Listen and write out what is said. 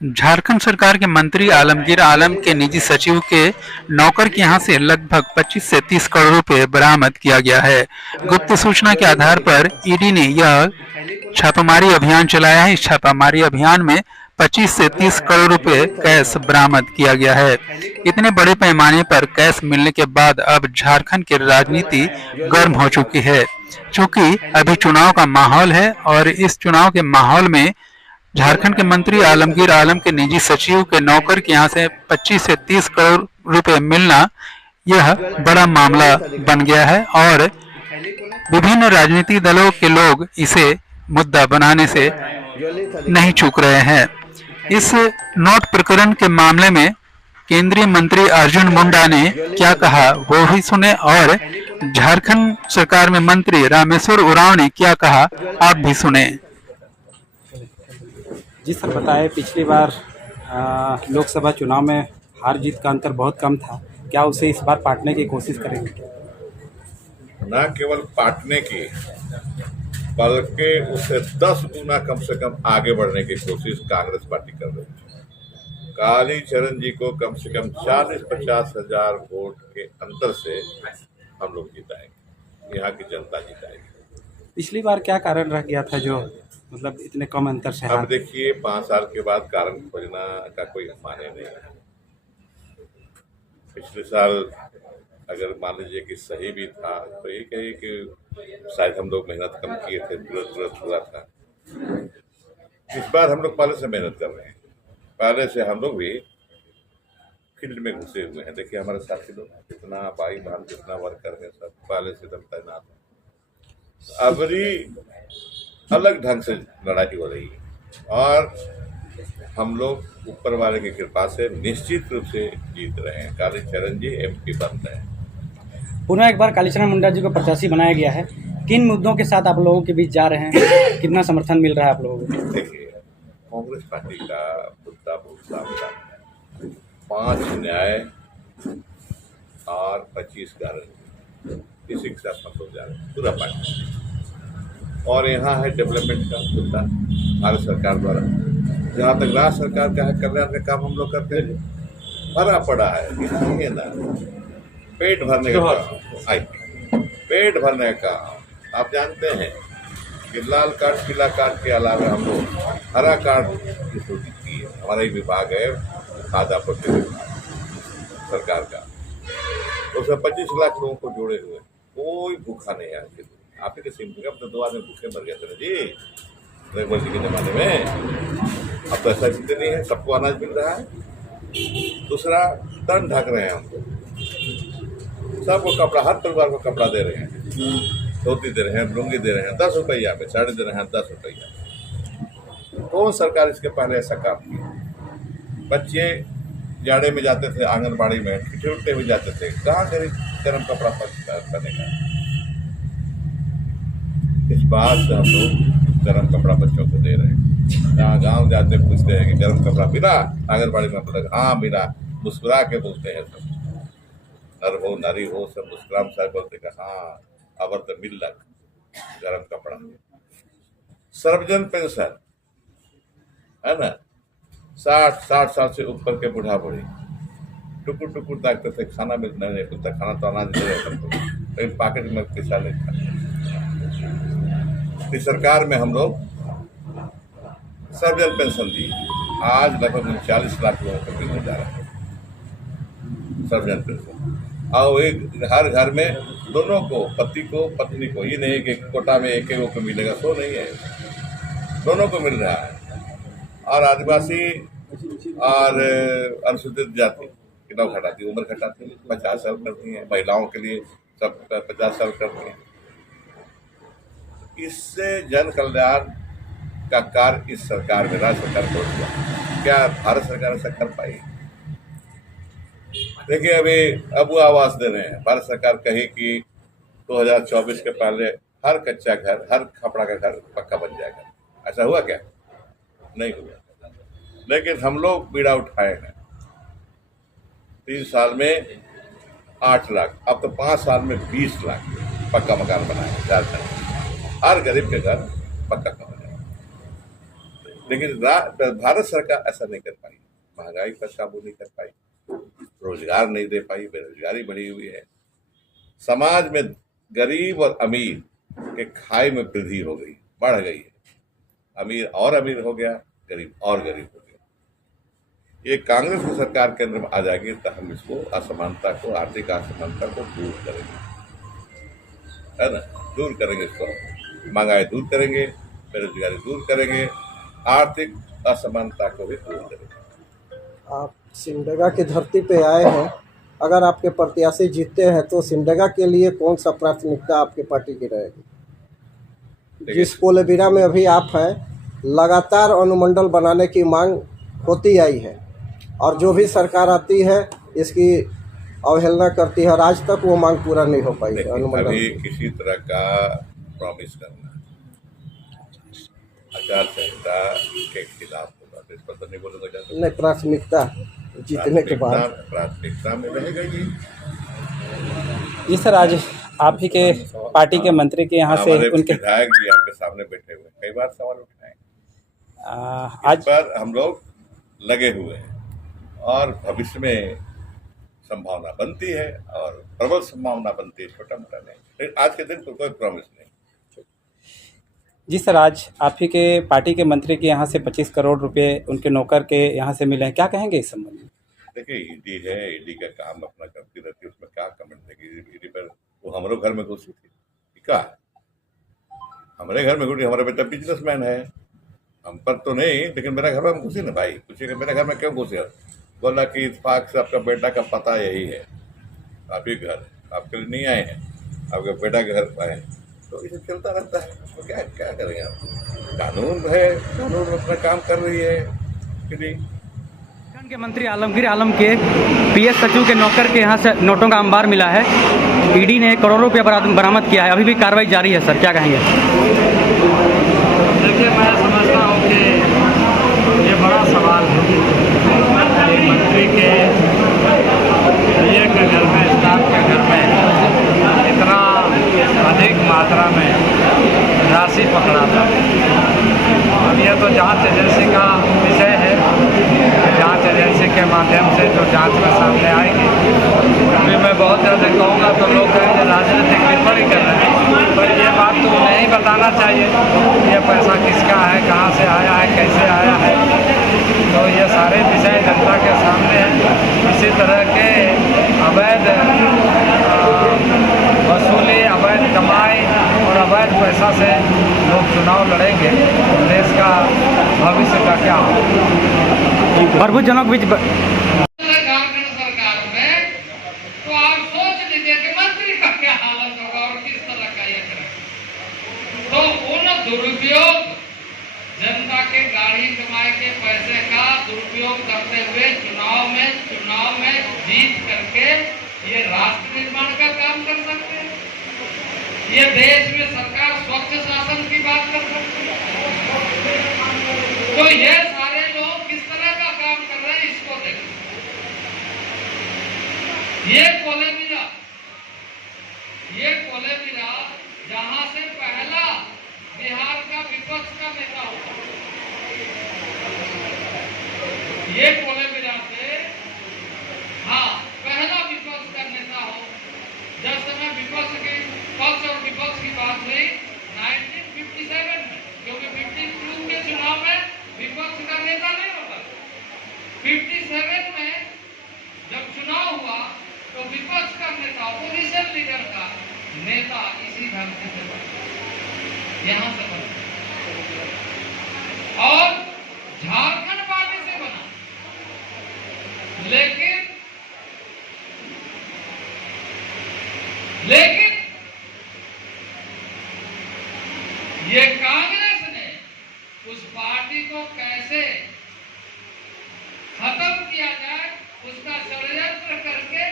झारखंड सरकार के मंत्री आलमगीर आलम के निजी सचिव के नौकर के यहां से लगभग 25 से 30 करोड़ रुपए बरामद किया गया है। गुप्त सूचना के आधार पर ईडी ने यह छापामारी अभियान चलाया है। इस छापामारी अभियान में 25 से 30 करोड़ रुपए कैश बरामद किया गया है। इतने बड़े पैमाने पर कैश मिलने के बाद अब झारखंड की राजनीति गर्म हो चुकी है। चूंकि अभी चुनाव का माहौल है और इस चुनाव के माहौल में झारखंड के मंत्री आलमगीर आलम के निजी सचिव के नौकर के यहां से 25 से 30 करोड़ रुपए मिलना यह बड़ा मामला बन गया है और विभिन्न राजनीतिक दलों के लोग इसे मुद्दा बनाने से नहीं चूक रहे हैं। इस नोट प्रकरण के मामले में केंद्रीय मंत्री अर्जुन मुंडा ने क्या कहा वो भी सुने और झारखंड सरकार में मंत्री रामेश्वर उरांव ने क्या कहा आप भी सुने। जी सर, बताएं, पिछली बार लोकसभा चुनाव में हार जीत का अंतर बहुत कम था, क्या उसे इस बार पाटने की कोशिश करेंगे? न केवल पाटने की बल्कि उससे 10 गुना कम से कम आगे बढ़ने की कोशिश कांग्रेस पार्टी कर रही है। कालीचरण जी को कम से कम 40-50 हजार वोट के अंतर से हम लोग जिताएंगे, यहाँ की जनता जिताएगी। पिछली बार क्या कारण रह गया था जो मतलब इतने कम अंतर से? अब देखिए 5 साल के बाद कारण खोजना का कोई माने नहीं है। पिछले साल अगर मान लीजिए कि सही भी था तो ये कहिए कि शायद हम लोग मेहनत कम किए थे, तुरंत हुआ था। इस बार हम लोग पहले से मेहनत कर रहे हैं, पहले से हम लोग भी फील्ड में घुसे हुए हैं। देखिए हमारे साथी लोग कितना भाई बहन कितना वर्कर है, सब पहले से एकदम तैनात है। अबरी अलग ढंग से लड़ाई हो रही है और हम लोग ऊपर वाले की कृपा से निश्चित रूप से जीत रहे हैं। कालीचरण जी एमपी बन रहे हैं। पुनः एक बार कालीचरण मुंडा जी को प्रत्याशी बनाया गया है। किन मुद्दों के साथ आप लोगों के बीच जा रहे हैं, कितना समर्थन मिल रहा है आप लोगों को? देखिए कांग्रेस पार्टी का मुद्दा बहुत साफ है, 5 न्याय और 25 गारंटी, इसी के साथ हम लोग जा रहे हैं पूरा पार्टी। और यहाँ है डेवलपमेंट का मुद्दा भारत सरकार द्वारा, जहाँ तक राज्य सरकार का है कल्याण का काम हम लोग करते हैं। भरा पड़ा है नहीं है ना, पेट भरने का काम, पेट भरने का काम। आप जानते हैं कि लाल कार्ड पीला कार्ड के अलावा हम लोग हरा कार्ड की सूची की है। हमारा ही विभाग है खाद्य आपूर्ति सरकार का, उसमें 25 लाख लोगों को जोड़े हुए, कोई भूखा नहीं है। आप ही के सिंपल तो 2 आदमी भूखे मर गए थे जी रघुवर जी के जमाने में। अब तो ऐसा स्थिति नहीं है, सबको अनाज मिल रहा है। दूसरा तन ढक रहे हैं हमको, सबको कपड़ा, हर परिवार को कपड़ा दे रहे हैं, धोती दे रहे हैं, लुंगी दे रहे हैं 10 रुपया में, साड़ी दे रहे हैं 10 रुपया। कौन सरकार इसके पहले ऐसा काम की? बच्चे जाड़े में जाते थे आंगनबाड़ी में, ठिठुरते हुए जाते थे, कहाँ गर्म कपड़ा पहनेगा? इस बात से हम लोग गर्म कपड़ा बच्चों को दे रहे हैं। जहाँ गाँव जाते पूछते हैं कि गर्म कपड़ा मिला? आंगनबाड़ी में बोला हाँ मिला, मुस्कुरा के बोलते हैं सब, नर हो नारी हो सब मुस्कुराम साहब बोलते कि हाँ अब तो मिल लग गर्म कपड़ा। सर्वजन पेंशन है ना, 60 साल से ऊपर के बूढ़ा बूढ़ी टुकुर टुकुर ताकते थे, खाना मिलता नहीं मिलता, खाना तो अनाज दे रहे सबको, लेकिन पॉकेट में पैसा नहीं था। इस सरकार में हम लोग सर्वजन पेंशन दी, आज लगभग 40 लाख लोगों को मिलने जा रहा है सर्वजन पेंशन। और एक हर घर में दोनों को, पति को पत्नी को, ये नहीं कि कोटा में एक को मिलेगा, सो नहीं है, दोनों को मिल रहा है। और आदिवासी और अनुसूचित जाति की नौ घटाती, उम्र घटाती, 50 साल करती है। महिलाओं के लिए सब 50 साल करती हैं। इससे जन कल्याण का कार्य इस सरकार में, राज्य सरकार को हुआ। क्या भारत सरकार ऐसा कर पाई? देखिए अभी अबू आवास दे रहे हैं, भारत सरकार कही कि 2024 के पहले हर कच्चा घर, हर खपड़ा का घर पक्का बन जाएगा। ऐसा हुआ क्या? नहीं हुआ। लेकिन हम लोग बीड़ा उठाए हैं, 3 साल में 8 लाख, अब तो 5 साल में 20 लाख पक्का मकान बनाए झारखंड। हर गरीब के घर पक्का का बनेगा। लेकिन भारत सरकार ऐसा नहीं कर पाई, महंगाई पर काबू नहीं कर पाई, रोजगार नहीं दे पाई, बेरोजगारी बढ़ी हुई है, समाज में गरीब और अमीर के खाई में वृद्धि हो गई, बढ़ गई है, अमीर और अमीर हो गया, गरीब और गरीब हो गया। ये कांग्रेस की सरकार के अंदर आ जाएगी तो हम इसको असमानता को, आर्थिक असमानता को दूर करेंगे, है ना, दूर करेंगे, इसको महंगाई दूर करेंगे, बेरोजगारी दूर करेंगे, आर्थिक असमानता को भी दूर करेंगे। आप सिमडेगा की धरती पे आए हैं, अगर आपके प्रत्याशी जीतते हैं तो सिमडेगा के लिए कौन सा प्राथमिकता आपकी पार्टी की रहेगी? जिस कोलेबिरा में अभी आप हैं, लगातार अनुमंडल बनाने की मांग होती आई है और जो भी सरकार आती है इसकी अवहेलना करती है और आज तक वो मांग पूरा नहीं हो पाई है। अनुमंडल अभी किसी तरह का प्रॉमिस करना आचार संहिता के खिलाफ होगा, इस पर तो नहीं बोलूँगा ज़्यादा। नहीं, प्राथमिकता जीतने के बाद प्राथमिकता में रहेगा ये। जी सर, आज आप ही के पार्टी के मंत्री के यहाँ से हमारे उनके विधायक भी आपके सामने बैठे हुए कई बार सवाल उठाए, आज इस पर हम लोग लगे हुए हैं और भविष्य में संभावना बनती है और प्रबल संभावना बनती है, छोटा मोटा नहीं, लेकिन आज के दिन कोई प्रॉमिस नहीं। जी सर, आज आप ही के पार्टी के मंत्री के यहाँ से 25 करोड़ रुपए उनके नौकर के यहाँ से मिले हैं, क्या कहेंगे इस संबंध में? देखिए, ईडी है, ईडी का काम अपना करती रहती है, उसमें क्या कमेंट देगी। ईडी पर वो हमारे घर में घुसी थी, क्या हमारे घर में घुसी, हमारा बेटा बिजनेसमैन है, हम पर तो नहीं, लेकिन मेरा घर में घुसी ना भाई, पूछिएगा मेरे घर में क्यों घुसे? बोला कि इत्तेफाक से आपका बेटा का पता यही है, आप ही घर आपके लिए नहीं आए हैं, आपके बेटा के घर आए हैं, तो इसे चलता रहता है। तो क्या क्या करेंगे आप? कानून है, कानून अपना काम कर रही है कि नहीं। के मंत्री आलमगीर आलम के पीएस सचिव के नौकर के यहाँ से नोटों का अंबार मिला है, ईडी ने करोड़ों रुपये बरामद किया है, अभी भी कार्रवाई जारी है सर, क्या कहेंगे? देखिए, मैं समझता हूँ कि ये बड़ा सवाल है। एक मंत्री के घर में, स्टाफ के घर में इतना अधिक मात्रा में राशि पकड़ा था। अब यह तो जांच एजेंसी का विषय है, जांच एजेंसी के माध्यम से जो जांच में सामने आएगी। अभी मैं बहुत ज़्यादा कहूँगा तो लोग कहेंगे राजनीतिक टिप्पणी कर रहे हैं, पर ये बात तो उन्हें ही बताना चाहिए ये पैसा किसका है, कहाँ से आया है, कैसे आया है। तो ये सारे विषय जनता के सामने हैं। इसी तरह के अवैध वसूली, अवैध कमाई और अवैध पैसा से लोग चुनाव लड़ेंगे, देश का भविष्य का क्या होगा? प्रभुजनक बीच सरकार में तो आप सोच लीजिए कि मंत्री का क्या हालत होगा और किस तरह का ये करें। तो उन दुरुपयोग, जनता के गाड़ी कमाए के पैसे का दुरुपयोग करते हुए चुनाव में जीत करके ये राष्ट्र निर्माण का काम कर सकते हैं, ये देश में सरकार स्वच्छ शासन की बात कर सकती है। तो ये सारे लोग किस तरह का काम कर रहे हैं इसको देखो। ये कोलेबिरा जहां से पहला बिहार का विपक्ष का नेता हुआ, ये कोलेबिरा से हाँ पहला विपक्ष का नेता हो। जब समय विपक्ष की पक्ष और विपक्ष की बात हुई 1957 में, क्योंकि 52 के चुनाव में विपक्ष का नेता नहीं होता, 57 में जब चुनाव हुआ तो विपक्ष का नेता, ऑपोजिशन लीडर का नेता इसी धरती से बना, यहां से बना और झारखंड पार्टी से बना। लेकिन ये कांग्रेस ने उस पार्टी को कैसे खत्म किया जाए उसका षड्यंत्र करके